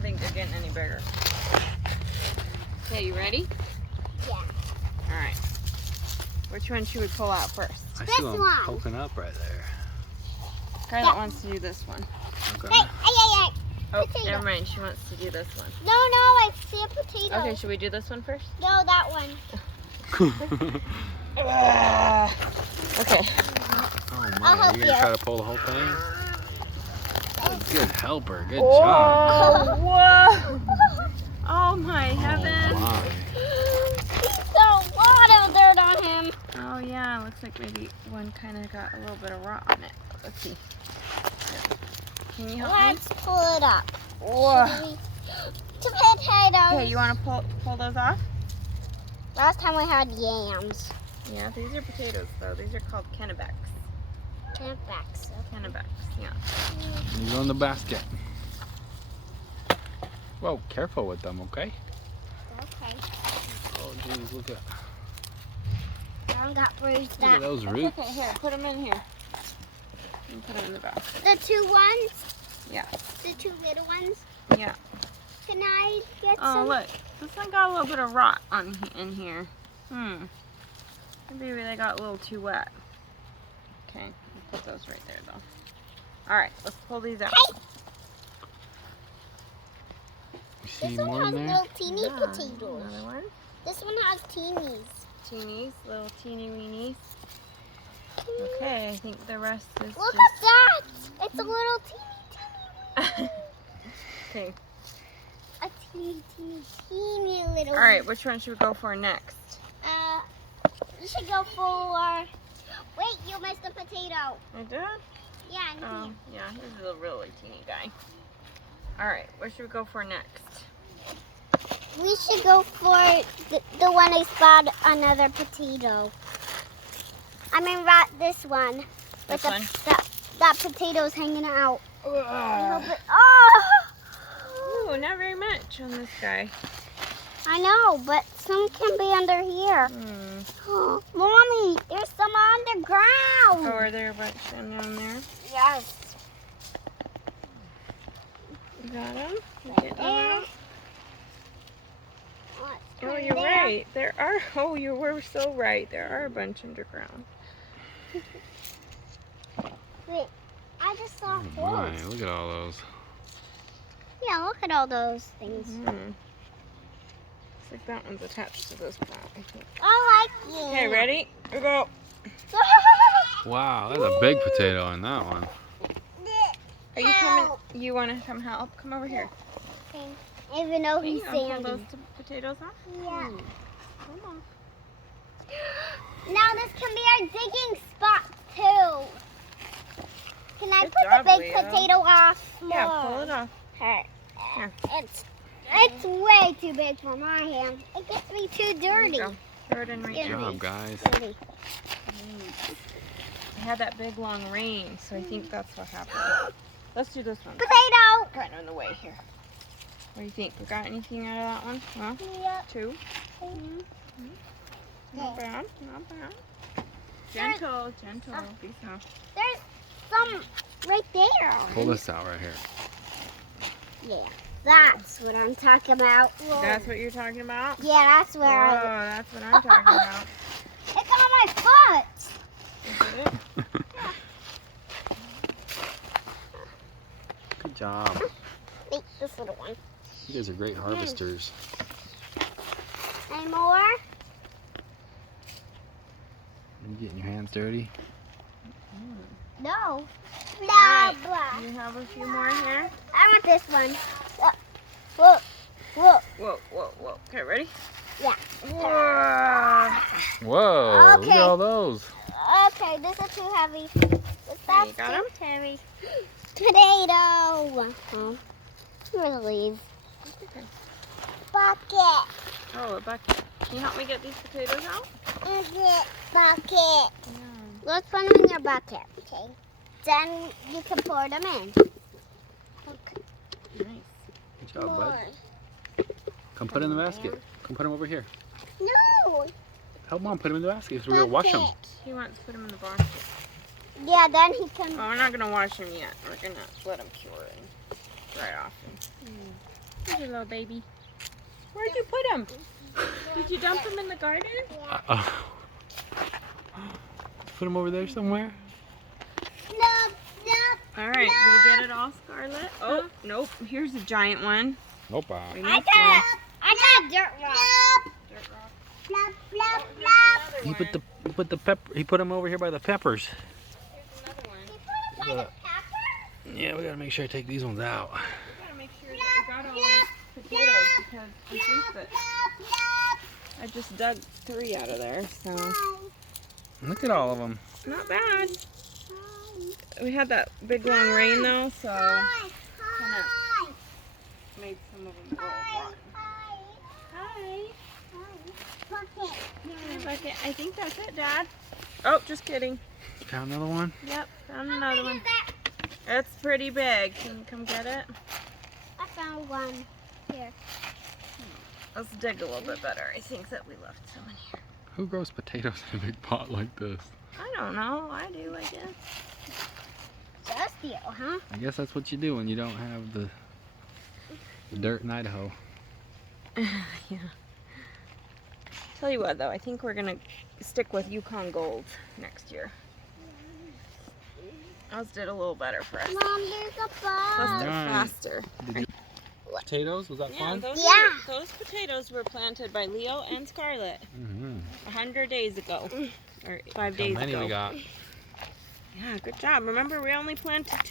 don't think they're getting any bigger. Okay, you ready? Yeah. All right. Which one should we pull out first? I This see one one. poking up right there. Scarlett wants to do this one. Okay. Hey, hey. Oh, Potato. never mind. She wants to do this one. No, I see a potato. Okay, should we do this one first? No, that one. Okay. Oh I'll my, help you're you. gonna try to pull the whole thing? Good helper, good Whoa! job. Whoa! Oh my Oh heavens! my. He's got a lot of dirt on him. Oh yeah, looks like maybe one kind of got a little bit of rot on it. Let's see. Can you help Let's pull it up. me? Whoa! Potatoes. Okay, you want to pull those off? Last time we had yams. Yeah, these are potatoes though. These are called Kennebecs. Kennebec. Kennebecs, yeah. You go in the basket. Whoa, careful with them, okay? Okay. Oh geez, look at I got bruised look at up. those roots. Okay, here, put them in here. And put them in the basket. The two ones? Yeah. The two little ones? Yeah. Can I get Oh, some? look. This one got a little bit of rot in here. Maybe they got a little too wet. Okay, we'll put those right there though. Alright, let's pull these out. Hey! You see This one more has in there? little teeny Yeah, potatoes. another one. This one has teenies. Teenies, little teeny weenies. Okay, I think the rest is Look at that! It's a little teeny. Okay. A teeny little. Alright, which one should we go for next? You should go for. Wait, you missed a potato. I did? Yeah, and Oh, yeah, he's a really teeny guy. Alright, what should we go for next? we should go for the one I spot another potato. I mean, this one. This With one? that potato's hanging out. I hope Ugh. it, oh! Ooh, not very much on this guy. I know, but some can be under here. Mommy, there's some underground. Oh, are there a bunch down there? Yes. You got them? You getting them out? Oh, you're right. There are. Oh, you were so right. There are a bunch underground. Wait, I just saw Oh holes. my, look at all those. Yeah, look at all those things. Looks like that one's attached to this plant, I think. I like you. Okay, ready? We go. Wow, that's a big potato in that one. Are you coming? You want to come help? Come over here. Even though You he's gonna pull sandy. those potatoes off? Yeah. Come on. Now this can be our digging spot too. Can I Good put job, the big Leo. potato off? Yeah, pull it off. Here. Here. It's way too big for my hand. It gets me too There you dirty. go. Throw it in right Yeah. there. Good job, guys. Dirty. I had that big long rain, so I think that's what happened. Let's do this one. Potato. Kind of in the way here. What do you think? We got anything out of that one? Well, Yep. two. Not bad. Not bad. Gentle, gentle. Be soft. There's some right there. Pull this out right here. Yeah, that's what I'm talking about. That's what you're talking about? Yeah, that's Oh, where I. that's what I'm talking about. It's on my foot. Is it? Good job. Wait, this little one. You guys are great harvesters. Any more? You getting your hands dirty? No. Blah, Alright. blah. You have a few more here? I want this one. Whoa, whoa. Whoa, whoa, whoa. Okay, ready? Yeah. Whoa. Whoa, look Okay. at all those. Okay, this is too heavy. Okay, you got 'em? Too heavy. Potato. Where's the leaves? Bucket. Oh, a bucket. Can you help me get these potatoes out? Bucket. Yeah. Let's put them in your bucket, okay? Then you can pour them in. Okay. Nice. Good job, bud. Come put it in the basket. Come put them over here. No. Help Mom put them in the basket so we're gonna wash them. Bucket. He wants to put them in the basket. Yeah, then he can. Well, we're not going to wash them yet. We're going to let them cure and dry off. Here's your little baby. Where'd you put him? Did you dump him in the garden? Put him over there somewhere. Nope, nope. All right, did we get it all, Scarlett? Oh, nope. Here's a giant one. Nope. We I missed one. got a dirt rock. Dirt rock. Flop, flop, Oh, flop. here's He another put one. the pepper. He put him over here by the peppers. Here's another one. You put it by the pepper? Yeah, we gotta make sure I take these ones out. We gotta make sure that we got all those potatoes because I think that Flop, flop. I just dug 3 out of there, so Look at all of them. not bad. We had that big long rain though, so Hi, Kinda hi, made some of them go hi, rotten. hi, Hi. hi. Bucket. Hi, Bucket. I think that's it, Dad. Oh, just kidding. Found another one. Yep, found another one. That. It's pretty big. Can you come get it? I found one. Here. Let's dig a little bit better. I think that we left some in here. Who grows potatoes in a big pot like this? I don't know. I do, I guess. Just you, huh? I guess that's what you do when you don't have the dirt in Idaho. Yeah. Tell you what, though, I think we're gonna stick with Yukon Gold next year. Ours did a little better for us. Mom, there's a Plus, bug. they're Right. faster. Potatoes? Was that Yeah, fun? those potatoes were planted by Leo and Scarlett Mm-hmm. 100 days ago, or 5 How days many ago. we got? Yeah, good job. Remember, we only planted 2.